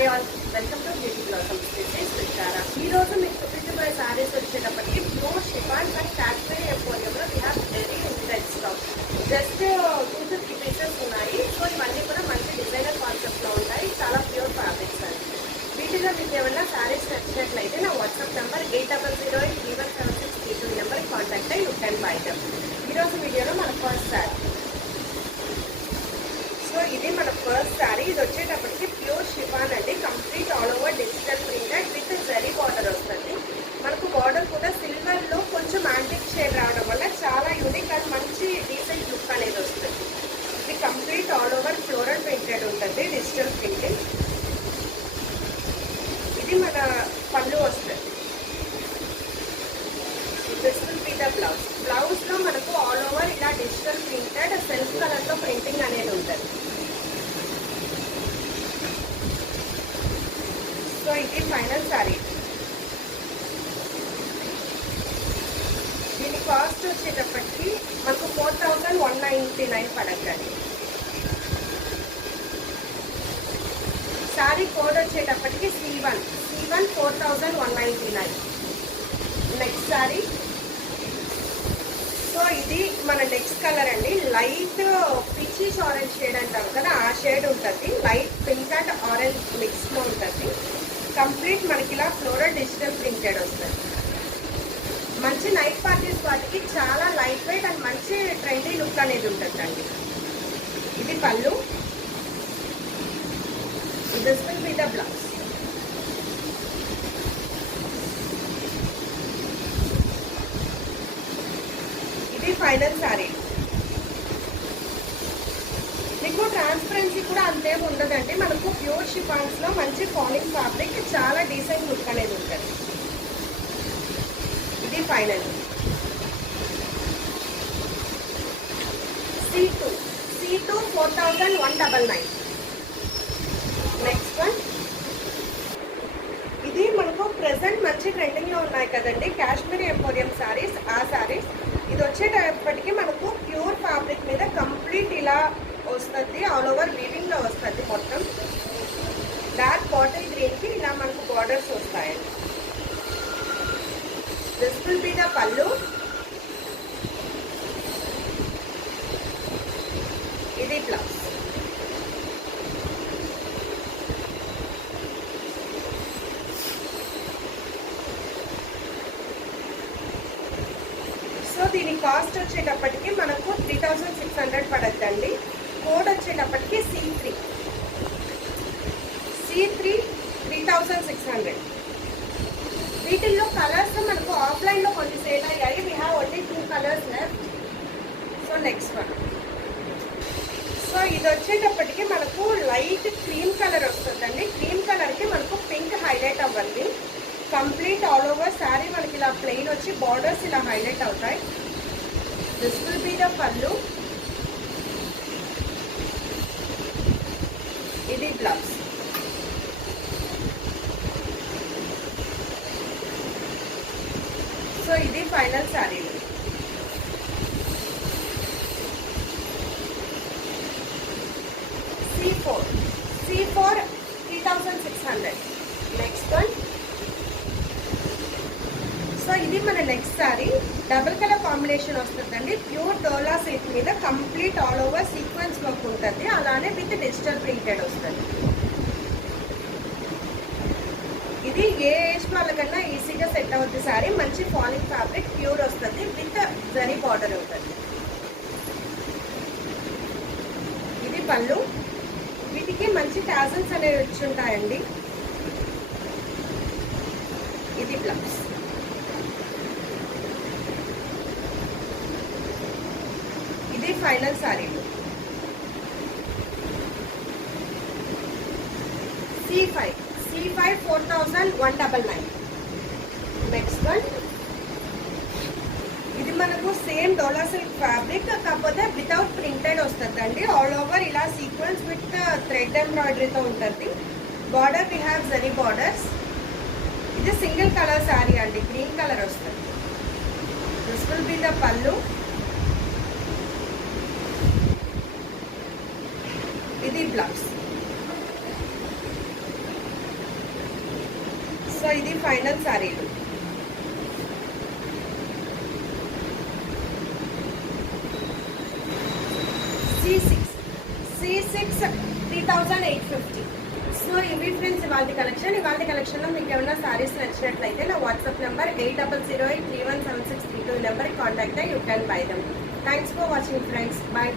Hi all, welcome to Beauty Blossoms. ఇచ్చారా ఈరోజు మీకు చూపించబోయే శారీస్ వచ్చేటప్పటికి ప్యూర్ షిఫాన్ అండ్ కాశ్మీరీ ఎంపోరియంలో we have very limited stock. Just 250 pieces ఉన్నాయి. సో ఇవన్నీ కూడా మంచి డిజైనర్ కాన్సెప్ట్లో ఉంటాయి. చాలా ప్యూర్ ఫ్యాబ్రిక్స్ అండి. వీటిలో మీకు ఏమైనా శారీస్ నచ్చినట్లయితే నా వాట్సాప్ నెంబర్ 8008317632 నెంబర్కి కాంటాక్ట్ అయ్యి యూ కెన్ బై దెమ్. ఈరోజు వీడియోలో మన ఫస్ట్ శారీ. సో ఇది మన ఫస్ట్ శారీ. ఇది వచ్చేటప్పటికి ప్యూర్ షిఫాన్ అండి. Complete all over digital printed with zari border వస్తుంది. మనకు బార్డర్ కూడా సిల్వర్ లో కొంచెం యాంటిక్ షేడ్ రావడం వల్ల చాలా యూనిక్ అండ్ మంచి డీసెంట్ లుక్ అనేది వస్తుంది. ఇది complete all over floral printed ఉంటుంది, డిజిటల్ ప్రింటింగ్. ఇది మన పళ్ళు వస్తుంది. This will be the blouse. Blouse లో మనకు ఆల్ ఓవర్ ఇలా డిజిటల్ ప్రింటెడ్ సెల్ఫ్ కలర్ లో ప్రింటింగ్ అనేది ఉంటుంది. సో ఇది ఫైనల్ శారీ. దీని కాస్ట్ వచ్చేటప్పటికి మనకు 4199 పడద్దండి. శారీ కోడ్ వచ్చేటప్పటికి C1 4199. నెక్స్ట్ శారీ. సో ఇది మన నెక్స్ట్ కలర్ అండి. లైట్ పిచ్చిష్ ఆరెంజ్ షేడ్ అంటాం కదా, ఆ షేడ్ ఉంటుంది. Light pink and orange mix లో ఉంటుంది. కంప్లీట్ మనకి ఇలా ఫ్లోరల్ డిజిటల్ ప్రింటెడ్ వస్తుంది. మంచి నైట్ పార్టీస్ వాటికి చాలా లైట్ వెయిట్ అండ్ మంచి ట్రెండీ లుక్ అనేది ఉంటుందండి. ఇది పళ్ళు. This will be the blouse. ఇది ఫైనల్ శారీ. మీకు ట్రాన్స్పరెన్సీ కూడా అంతేం ఉండదండి. మనకు ప్యూర్ షిఫాన్స్ లో మంచి ఫాలింగ్ ఫ్యాబ్రిక్, చాలా డీసెంట్ లుక్ అనేది ఉంటుంది. ఇది ఫైనల్. C2 4199. Next one. ఇది మనకు ప్రెసెంట్ మంచి ట్రెండింగ్ లో ఉన్నాయి కదండి కాశ్మీరీ ఎంపోరియం శారీస్, ఆ శారీస్. ఇది వచ్చేటప్పటికి మనకు ప్యూర్ ఫ్యాబ్రిక్ మీద కంప్లీట్ ఇలా వస్తుంది. ఆల్ ఓవర్ వీవింగ్ లో వస్తుంది. మొత్తం డార్క్ బాటిల్ గ్రీన్ కి ఇలా మనకు బార్డర్స్ వస్తాయండి. This will be the pallu. ఇది బ్లౌజ్. సో దీని కాస్ట్ వచ్చేటప్పటికి మనకు 3600 పడద్దండి. కోడ్ వచ్చేటప్పటికి C3 3600. వీటిల్లో కలర్స్ మనకు ఆఫ్లైన్ లో కొన్ని సేల్ అయ్యాయి. We have only 2 colours left. So next one. So ఇది వచ్చేటప్పటికి మనకు లైట్ క్రీమ్ కలర్ వస్తుందండి. క్రీమ్ కలర్ కి మనకు పింక్ హైలైట్ అవ్వాలి. కంప్లీట్ ఆల్ ఓవర్ శారీ మనకి ఇలా ప్లెయిన్ వచ్చి బార్డర్స్ ఇలా హైలైట్ అవుతాయి. This will be the pallu. ఇది బ్లౌజ్. సో ఇది final sari. C4 3600. Next one. So ఇది మన next sari. Double colour combination వస్తుందండి. ప్యూర్ డోలా సిల్క్ మీద complete all over sequence work ఉంటుంది. అలానే విత్ డిజిటల్ ప్రింటెడ్ వస్తుంది. ఇది ఏ ఏజ్ వాళ్ళకన్నా ఈజీగా సెట్ అవుతుంది శారీ. మంచి ఫాలింగ్ ఫ్యాబ్రిక్, ప్యూర్ వస్తుంది విత్ జరీ బార్డర్ ఉంటుంది. ఇది పళ్ళు. వీటికి మంచి టాజల్స్ అనేవి వచ్చి ఉంటాయండి. ఇది బ్లౌజ్. ఇది final sari. C5 4199. Next one. ఇది మనకు సేమ్ డోలా సిల్క్ ఫ్యాబ్రిక్, కాకపోతే వితౌట్ ప్రింటెడ్ వస్తుందండి. ఆల్ ఓవర్ ఇలా సీక్వెన్స్ విత్ థ్రెడ్ ఎంబ్రాయిడరీతో ఉంటుంది. Border we have zari borders. ఇది సింగిల్ కలర్ శారీ అండి, గ్రీన్ కలర్ వస్తుంది. This will be the pallu. ఇది బ్లౌజ్. ఇది ఫైనల్ సారీలు. C6 3850. సో ఇవి ఫ్రెండ్స్ ఇవాళ కలెక్షన్లో మీకు ఏమైనా సారీస్ నచ్చినట్లయితే నా వాట్సాప్ నెంబర్ 8008317632 నెంబర్కి కాంటాక్ట్ అయ్యి you can buy them. Thanks for watching friends. Bye.